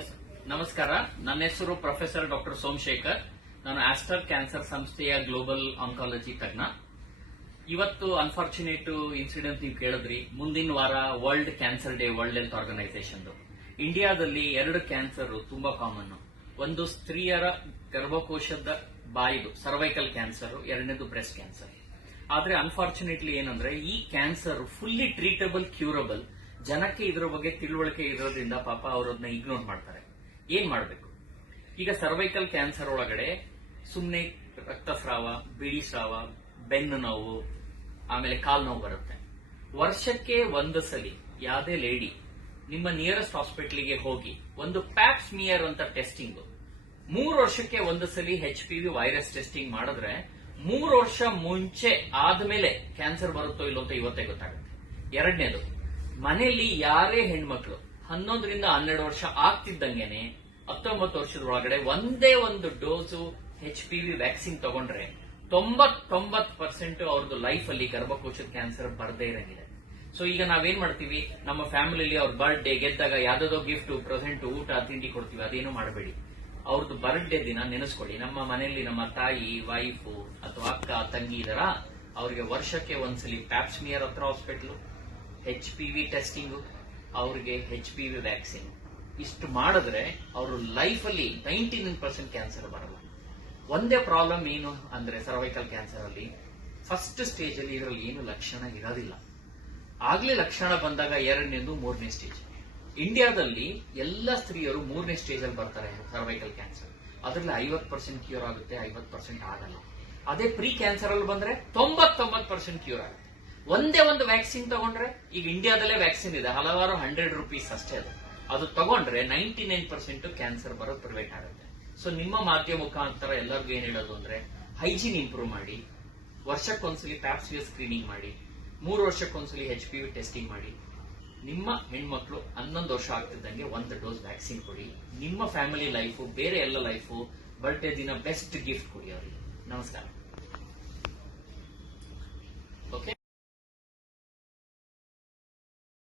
S ನಮಸ್ಕಾರ. ನನ್ನ ಹೆಸರು ಪ್ರೊಫೆಸರ್ ಡಾಕ್ಟರ್ ಸೋಮಶೇಖರ್. ನಾನು ಆಸ್ಟರ್ ಕ್ಯಾನ್ಸರ್ ಸಂಸ್ಥೆಯ ಗ್ಲೋಬಲ್ ಆಂಕಾಲಜಿ ತಜ್ಞ. ಇವತ್ತು ಅನ್ಫಾರ್ಚುನೇಟ್ ಇನ್ಸಿಡೆಂಟ್ ನೀವು ಕೇಳಿದ್ರಿ. ಮುಂದಿನ ವಾರ world cancer day, world health organisation. ಇಂಡಿಯಾದಲ್ಲಿ 2 ಕ್ಯಾನ್ಸರ್ ತುಂಬಾ ಕಾಮನ್. ಒಂದು ಸ್ತ್ರೀಯರ ಗರ್ಭಕೋಶದ ಬಾಯಿದು ಸರ್ವೈಕಲ್ ಕ್ಯಾನ್ಸರ್, ಎರಡನೇದು ಬ್ರೆಸ್ಟ್ ಕ್ಯಾನ್ಸರ್. ಆದ್ರೆ ಅನ್ಫಾರ್ಚುನೇಟ್ಲಿ ಏನಂದ್ರೆ ಈ ಕ್ಯಾನ್ಸರ್ ಫುಲ್ಲಿ ಟ್ರೀಟಬಲ್, ಕ್ಯೂರಬಲ್. ಜನಕ್ಕೆ ಇದರ ಬಗ್ಗೆ ತಿಳುವಳಿಕೆ ಇರೋದ್ರಿಂದ ಪಾಪ ಅವರನ್ನ ಇಗ್ನೋರ್ ಮಾಡ್ತಾರೆ. ಏನ್ ಮಾಡಬೇಕು? ಈಗ ಸರ್ವೈಕಲ್ ಕ್ಯಾನ್ಸರ್ ಒಳಗಡೆ ಸುಮ್ನೆ ರಕ್ತಸ್ರಾವ, ಬಿಳಿ ಸ್ರಾವ, ಬೆನ್ನು ನೋವು, ಆಮೇಲೆ ಕಾಲ್ ನೋವು ಬರುತ್ತೆ. ವರ್ಷಕ್ಕೆ ಒಂದು ಸಲಿ ಯಾವುದೇ ಲೇಡಿ ನಿಮ್ಮ ನಿಯರೆಸ್ಟ್ ಹಾಸ್ಪಿಟಲ್ಗೆ ಹೋಗಿ ಒಂದು ಪ್ಯಾಪ್ ಸ್ಮಿಯರ್ ಅಂತ ಟೆಸ್ಟಿಂಗ್ 3 ವರ್ಷಕ್ಕೆ ಒಂದು ಸಲಿ HPV ವೈರಸ್ ಟೆಸ್ಟಿಂಗ್ ಮಾಡಿದ್ರೆ 3 ವರ್ಷ ಮುಂಚೆ ಆದ್ಮೇಲೆ ಕ್ಯಾನ್ಸರ್ ಬರುತ್ತೋ ಇಲ್ಲೋ ಅಂತ ಇವತ್ತೇ ಗೊತ್ತಾಗುತ್ತೆ. ಎರಡನೇದು, ಮನೆಯಲ್ಲಿ ಯಾರೇ ಹೆಣ್ಮಕ್ಳು 11 ರಿಂದ 12 ವರ್ಷ ಆಗ್ತಿದ್ದಂಗೆನೆ 19 ವರ್ಷದ ಒಳಗಡೆ ಒಂದೇ ಒಂದು ಡೋಸು HPV ವ್ಯಾಕ್ಸಿನ್ ತಗೊಂಡ್ರೆ 90% ಅವ್ರದ್ದು ಲೈಫ್ ಅಲ್ಲಿ ಗರ್ಭಕೋಶದ ಕ್ಯಾನ್ಸರ್ ಬರದೇ ಇರಂಗಿದೆ. ಸೊ ಈಗ ನಾವೇನ್ ಮಾಡ್ತೀವಿ, ನಮ್ಮ ಫ್ಯಾಮಿಲಿಯಲ್ಲಿ ಅವ್ರ ಬರ್ಡೇ ಗೆದ್ದಾಗ ಯಾವ್ದೋ ಗಿಫ್ಟ್, ಪ್ರೆಸೆಂಟ್, ಊಟ, ತಿಂಡಿ ಕೊಡ್ತೀವಿ. ಅದೇನು ಮಾಡಬೇಡಿ. ಅವ್ರದ್ದು ಬರ್ಡೇ ದಿನ ನೆನೆಸ್ಕೊಳ್ಳಿ. ನಮ್ಮ ಮನೆಯಲ್ಲಿ ನಮ್ಮ ತಾಯಿ, ವೈಫು ಅಥವಾ ಅಕ್ಕ, ತಂಗಿ ಇದರ, ಅವ್ರಿಗೆ ವರ್ಷಕ್ಕೆ ಒಂದ್ಸಲಿ ಪ್ಯಾಪ್ ಸ್ಮಿಯರ್ ಹತ್ರ ಹಾಸ್ಪಿಟಲ್, HPV ಟೆಸ್ಟಿಂಗ್, ಅವ್ರಿಗೆ HPV ವ್ಯಾಕ್ಸಿನ್. ಇಷ್ಟು ಮಾಡಿದ್ರೆ ಅವರು ಲೈಫ್ ಅಲ್ಲಿ 99% ಕ್ಯಾನ್ಸರ್ ಬರಲ್ಲ. ಒಂದೇ ಪ್ರಾಬ್ಲಮ್ ಏನು ಅಂದ್ರೆ ಸರ್ವೈಕಲ್ ಕ್ಯಾನ್ಸರ್ ಅಲ್ಲಿ ಫಸ್ಟ್ ಸ್ಟೇಜ್ ಅಲ್ಲಿ ಇದರಲ್ಲಿ ಏನು ಲಕ್ಷಣ ಇರೋದಿಲ್ಲ. ಆಗ್ಲೇ ಲಕ್ಷಣ ಬಂದಾಗ 2ನೇದು 3ನೇ ಸ್ಟೇಜ್. ಇಂಡಿಯಾದಲ್ಲಿ ಎಲ್ಲ ಸ್ತ್ರೀಯರು 3ನೇ ಸ್ಟೇಜ್ ಅಲ್ಲಿ ಬರ್ತಾರೆ ಸರ್ವೈಕಲ್ ಕ್ಯಾನ್ಸರ್. ಅದರಲ್ಲಿ 50% ಕ್ಯೂರ್ ಆಗುತ್ತೆ, 50% ಆಗಲ್ಲ. ಅದೇ ಪ್ರೀ ಕ್ಯಾನ್ಸರ್ ಅಲ್ಲಿ ಬಂದ್ರೆ 99% ಕ್ಯೂರ್ ಆಗುತ್ತೆ. ಒಂದೇ ಒಂದು ವ್ಯಾಕ್ಸಿನ್ ತಗೊಂಡ್ರೆ, ಈಗ ಇಂಡಿಯಾದಲ್ಲೇ ವ್ಯಾಕ್ಸಿನ್ ಇದೆ, ಹಲವಾರು ₹100 ಅಷ್ಟೇ. ಅದು ತಗೊಂಡ್ರೆ 99% ಕ್ಯಾನ್ಸರ್ ಬರೋದು ಪ್ರಿವೆಂಟ್ ಆಗುತ್ತೆ. ಸೊ ನಿಮ್ಮ ಮಾಧ್ಯಮ ಮುಖಾಂತರ ಎಲ್ಲರಿಗೂ ಏನ್ ಹೇಳೋದು ಅಂದ್ರೆ, ಹೈಜೀನ್ ಇಂಪ್ರೂವ್ ಮಾಡಿ, ವರ್ಷಕ್ಕೊಂದ್ಸಲಿ ಪ್ಯಾಪ್ ಸ್ಮಿಯರ್ ಸ್ಕ್ರೀನಿಂಗ್ ಮಾಡಿ, 3 ವರ್ಷಕ್ಕೊಂದ್ಸಲಿ HPV ಟೆಸ್ಟಿಂಗ್ ಮಾಡಿ. ನಿಮ್ಮ ಹೆಣ್ಮಕ್ಳು 11 ವರ್ಷ ಆಗ್ತಿದ್ದಂಗೆ 1 ಡೋಸ್ ವ್ಯಾಕ್ಸಿನ್ ಕೊಡಿ. ನಿಮ್ಮ ಫ್ಯಾಮಿಲಿ ಲೈಫು, ಬೇರೆ ಎಲ್ಲ ಲೈಫು, ಬರ್ಡೇ ದಿನ ಬೆಸ್ಟ್ ಗಿಫ್ಟ್ ಕೊಡಿ ಅವರಿಗೆ. ನಮಸ್ಕಾರ.